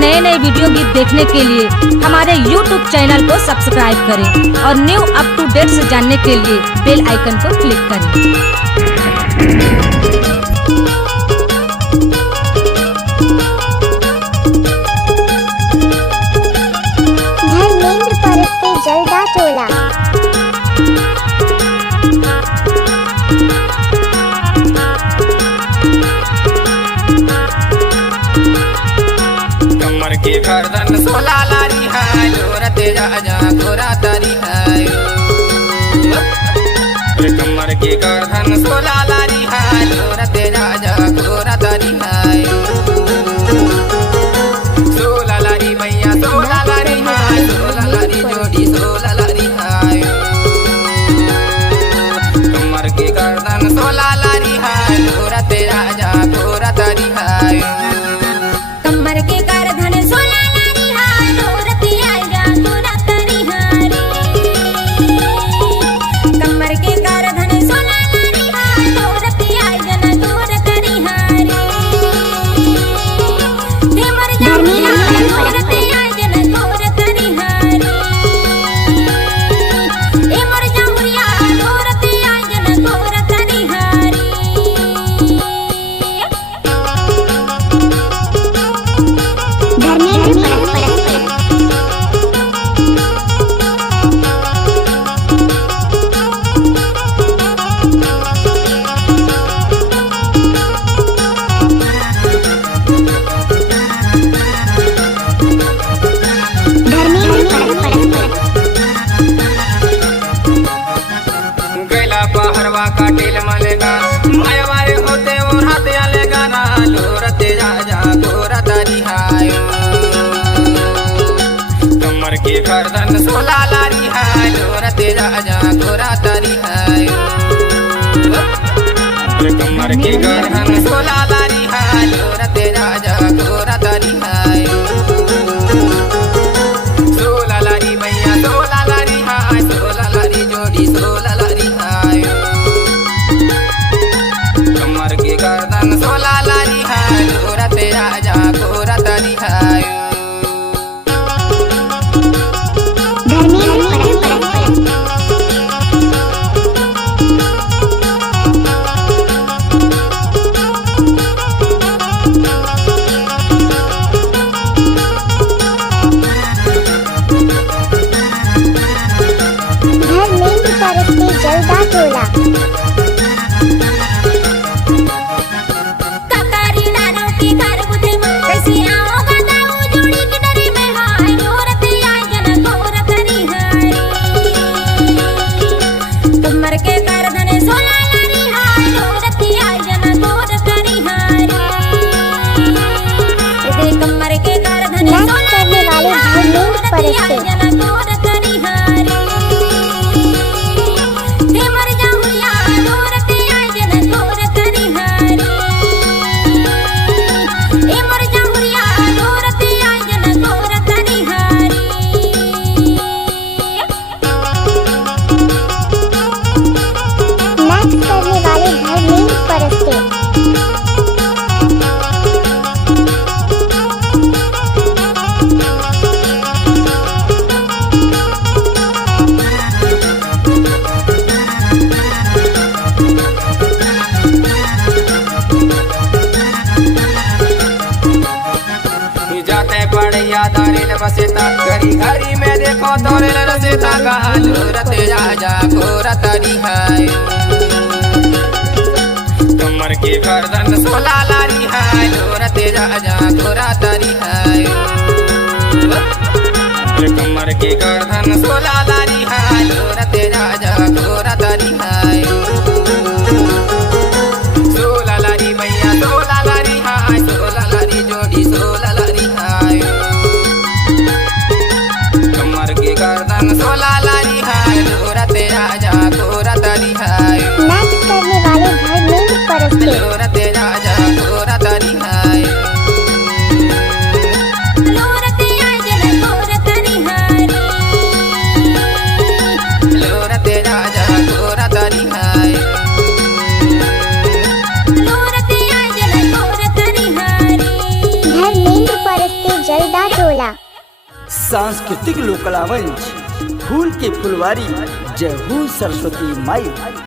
नए नए वीडियो गीत देखने के लिए हमारे YouTube चैनल को सब्सक्राइब करें और न्यू अप टू डेट से जानने के लिए बेल आइकन को क्लिक करें। धर्मेंद्र परस्ते जलदा टोला। कमर के गर्दन सोला लारी है लोरते राजा गोरा तारी है। कमर के गर्दन सोला लारी है लोरते राजा गोरा तारी है। सोला लारी मैया सोला लारी है सोला लारी जोड़ी सोला लारी है। कमर के गर्दन सोला लारी है लोरते राजा गोरा तारी है। कमर के करधन सोला लारी हाय लोरती आया गोरा तरी हारी। कमर के करधन सोला लारी हाय लोरती आया ना गोरा तरी हारी। हे मर जाऊं लोरती आया ना गोरा तरी हारी। हे मर जाऊं या लोरती आया ना गोरा तरी हारी। गैला पहरवा काटेल मलेगा माया मारे होते और हाथे आलेगा ना लोरते राजा गोरा तारी हाय। कमर के गर्दन सोला लारी है लोरते राजा गोरा तारी है। कमर के गर्दन सोला लारी है लोरते राजा गोरा तारी है। सोला लारी मैया सोला लारी है सोला लारी जोड़ी सोला लारी है। कमर के गर्दन सोला लारी है लोरते राजा गोरा तारी है। धर्मेंद्र परस्ते जलदा टोला। ककारी नानो की घर बुझे कैसी आओगा दाऊ जोड़ी की डरी में हाय लोरते आय जन गोरा तरी हारी। कमर के करधन सोला लारी हाय लोरते आय जन गोरा तरी हारी। दे कमर के करधन सोला लारी हाय लोरते आय जन गोरा तरी हारी। हे मर जाऊं या लोरते आय जन गोरा तरी हारी। हे मर जाऊं या लोरते आय जन गोरा तरी हारी। नाच करने वाले धर्मेंद्र परस्ते। जाते पड़िया दारिल बसेता घड़ी घड़ी में देखो तोरे रसेता कहा लोरते राजा गोरा तारी है। कमर के गर्दन सोला लारी है लोरते राजा गोरा तारी है। कमर के गर्दन सोला लारी है लोरते राजा गोरा तारी है। सोला लारी मैया सोला लारी है सोला लारी जोड़ी सोला लारी है। कमर के गर्दन सोला लारी है लोरते राजा गोरा तारी है। नाच करने वाले धर्मेंद्र परस्ते। लोरते राजा गोरा तारी है। लोरते आय जन गोरा तरी हारी। सांस्कृतिक लोकला मंच, फूल के फुलवारी, जय हो सरस्वती माई।